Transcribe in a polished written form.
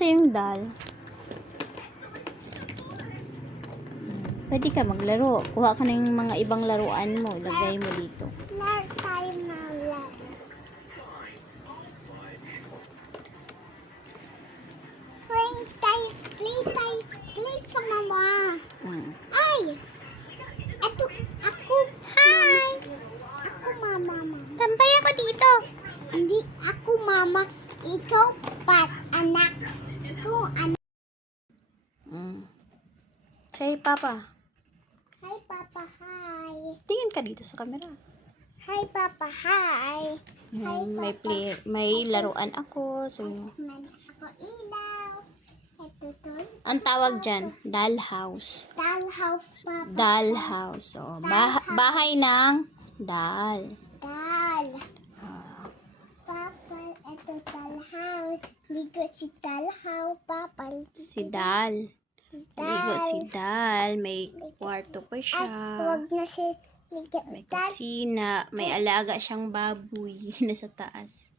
Nasa yung doll. Pwede ka maglaro. Kuha ka ng mga ibang laruan mo. Lagay mo dito. Laro tayo na laro. Play sa mama. Ay! Eto, ako. Hi! Ako, mama. Tambay ako dito. Hindi ako, mama. Ikaw, anak. Ikaw, anak. Say, Papa. Hi, Papa. Hi. Tingin ka dito sa camera. Hi, Papa. Hi. Hi, Papa. May laruan ako. So, Ako ilaw. Ito to. ang tawag dyan, doll house. Dollhouse, Papa. Doll house. So, bahay ng doll. Doll. Papa, ito dollhouse. Ligo si dollhouse, Papa. Si doll. Ligo si doll. May kwarto pa siya. Huwag na si ligo. May kusina. May alaga siyang baboy. Nasa taas.